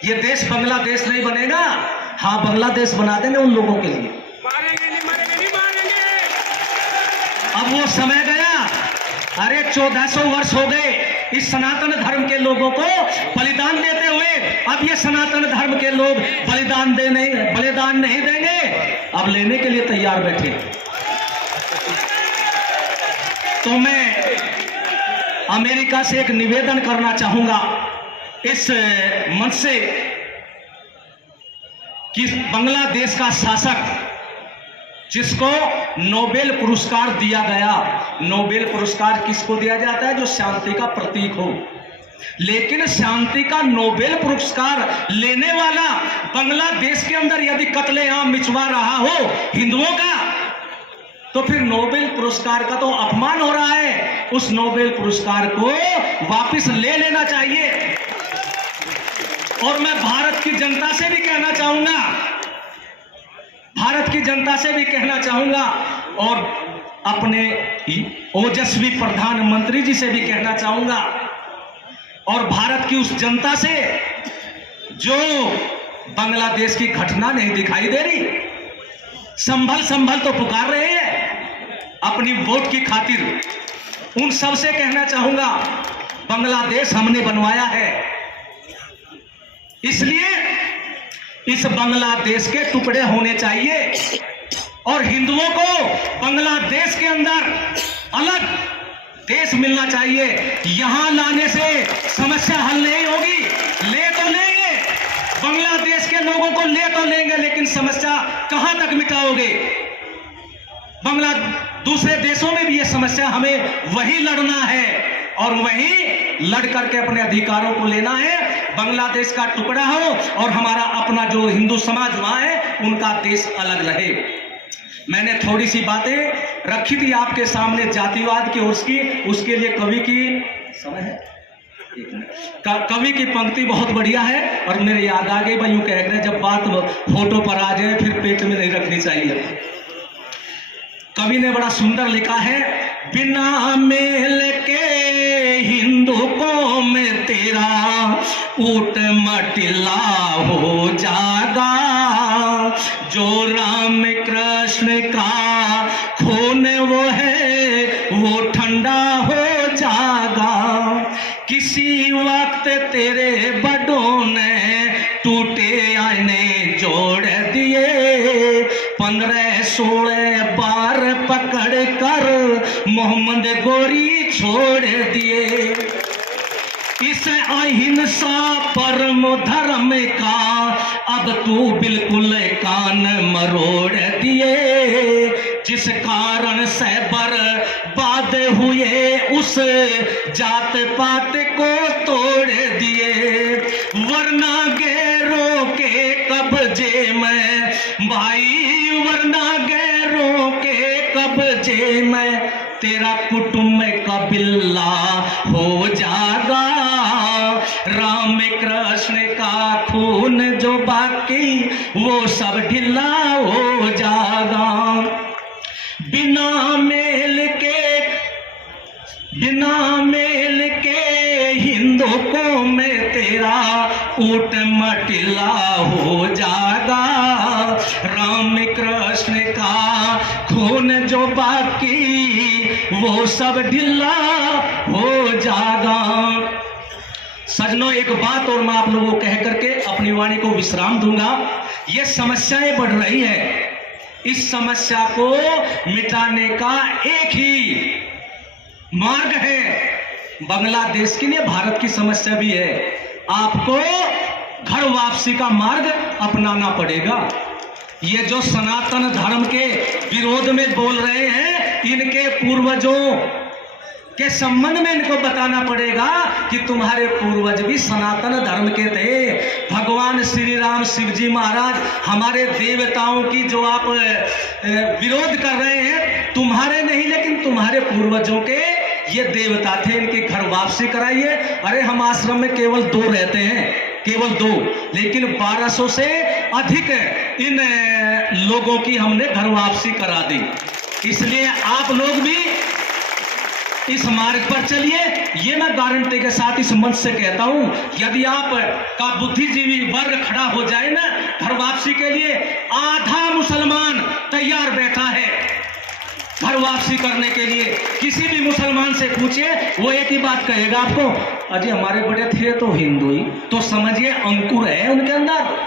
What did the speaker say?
ये देश बांग्लादेश नहीं बनेगा। हाँ, बांग्लादेश बना देंगे उन लोगों के लिए। मारेंगे नहीं, मारेंगे नहीं, मारेंगे। अब वो समय गया। अरे 1400 वर्ष हो गए इस सनातन धर्म के लोगों को बलिदान देते हुए। अब ये सनातन धर्म के लोग बलिदान नहीं देंगे। अब लेने के लिए तैयार बैठे। तो मैं अमेरिका से एक निवेदन करना चाहूंगा इस मंच से कि बांग्लादेश का शासक जिसको नोबेल पुरस्कार दिया गया, नोबेल पुरस्कार किसको दिया जाता है? जो शांति का प्रतीक हो। लेकिन शांति का नोबेल पुरस्कार लेने वाला बांग्लादेश के अंदर यदि कत्लेआम मिचवा रहा हो हिंदुओं का, तो फिर नोबेल पुरस्कार का तो अपमान हो रहा है। उस नोबेल पुरस्कार को वापस ले लेना चाहिए। और मैं भारत की जनता से भी कहना चाहूंगा, भारत की जनता से भी कहना चाहूंगा और अपने ओजस्वी प्रधानमंत्री जी से भी कहना चाहूंगा और भारत की उस जनता से जो बांग्लादेश की घटना नहीं दिखाई दे रही, संभल संभल तो पुकार रहे हैं अपनी वोट की खातिर, उन सब से कहना चाहूंगा बांग्लादेश हमने बनवाया है, इसलिए इस बांग्लादेश के टुकड़े होने चाहिए और हिंदुओं को बांग्लादेश के अंदर अलग देश मिलना चाहिए। यहां लाने से समस्या हल नहीं होगी। ले तो लेंगे, बांग्लादेश के लोगों को ले तो लेंगे, लेकिन समस्या कहां तक मिटाओगे? दूसरे देशों में भी ये समस्या हमें वही लड़ना है और वही लड़ करके अपने अधिकारों को लेना है। बांग्लादेश का टुकड़ा हो और हमारा अपना जो हिंदू समाज वहां है उनका देश अलग रहे। मैंने थोड़ी सी बातें रखी थी आपके सामने जातिवाद की ओर की, उसके लिए कवि की समय है, कवि की पंक्ति बहुत बढ़िया है और मेरे याद आ गई। भाई यूं कह रहे जब बात फोटो पर आ जाए फिर पेट में नहीं रखनी चाहिए। कवि ने बड़ा सुंदर लिखा है, बिना मेल के हिंदू कौम तेरा ऊट मटिला हो जागा, जो राम कृष्ण का खून वो है वो ठंडा हो जागा। किसी वक्त तेरे बड़ों ने टूटे आईने जोड़ दिए, 15-16 बार पकड़ कर मोहम्मद गोरी छोड़ दिए। इस अहिंसा परम धर्म का अब तू बिल्कुल कान मरोड़ दिए, जिस कारण से बर्बाद हुए उस जात पात को तोड़ दिए। वरना गैरों के कब्जे में भाई, वरना गैरों के कब्जे में तेरा कुटुंब का बिल्ला हो जागा। राम कृष्ण का खून जो बाकी वो सब ढिला हो जागा। बिना मेल के हिंदू को में तेरा ऊट मटिला हो जागा। राम कृष्ण का खून जो बाकी वो सब ढिला हो जागा। सजनों, एक बात और मैं आप लोगों को कह करके अपनी वाणी को विश्राम दूंगा। ये समस्याएं बढ़ रही है, इस समस्या को मिटाने का एक ही मार्ग है। बांग्लादेश के लिए भारत की समस्या भी है, आपको घर वापसी का मार्ग अपनाना पड़ेगा। ये जो सनातन धर्म के विरोध में बोल रहे हैं, इनके पूर्वजों के संबंध में इनको बताना पड़ेगा कि तुम्हारे पूर्वज भी सनातन धर्म के थे। भगवान श्री राम, शिव जी महाराज, हमारे देवताओं की जो आप विरोध कर रहे हैं, तुम्हारे नहीं लेकिन तुम्हारे पूर्वजों के ये देवता थे, इनके घर वापसी कराइए। अरे हम आश्रम में केवल 2 रहते हैं, केवल 2, लेकिन 1200 से अधिक इन लोगों की हमने घर वापसी करा दी। इसलिए आप लोग भी इस मार्ग पर चलिए। ये मैं गारंटी के साथ इस मंच से कहता हूं, यदि आप का बुद्धिजीवी वर्ग खड़ा हो जाए ना घर वापसी के लिए, आधा मुसलमान तैयार बैठा है घर वापसी करने के लिए। किसी भी मुसलमान से पूछे, वो एक ही बात कहेगा आपको, अजय हमारे बड़े थे तो हिंदू ही, तो समझिए अंकुर है उनके अंदर।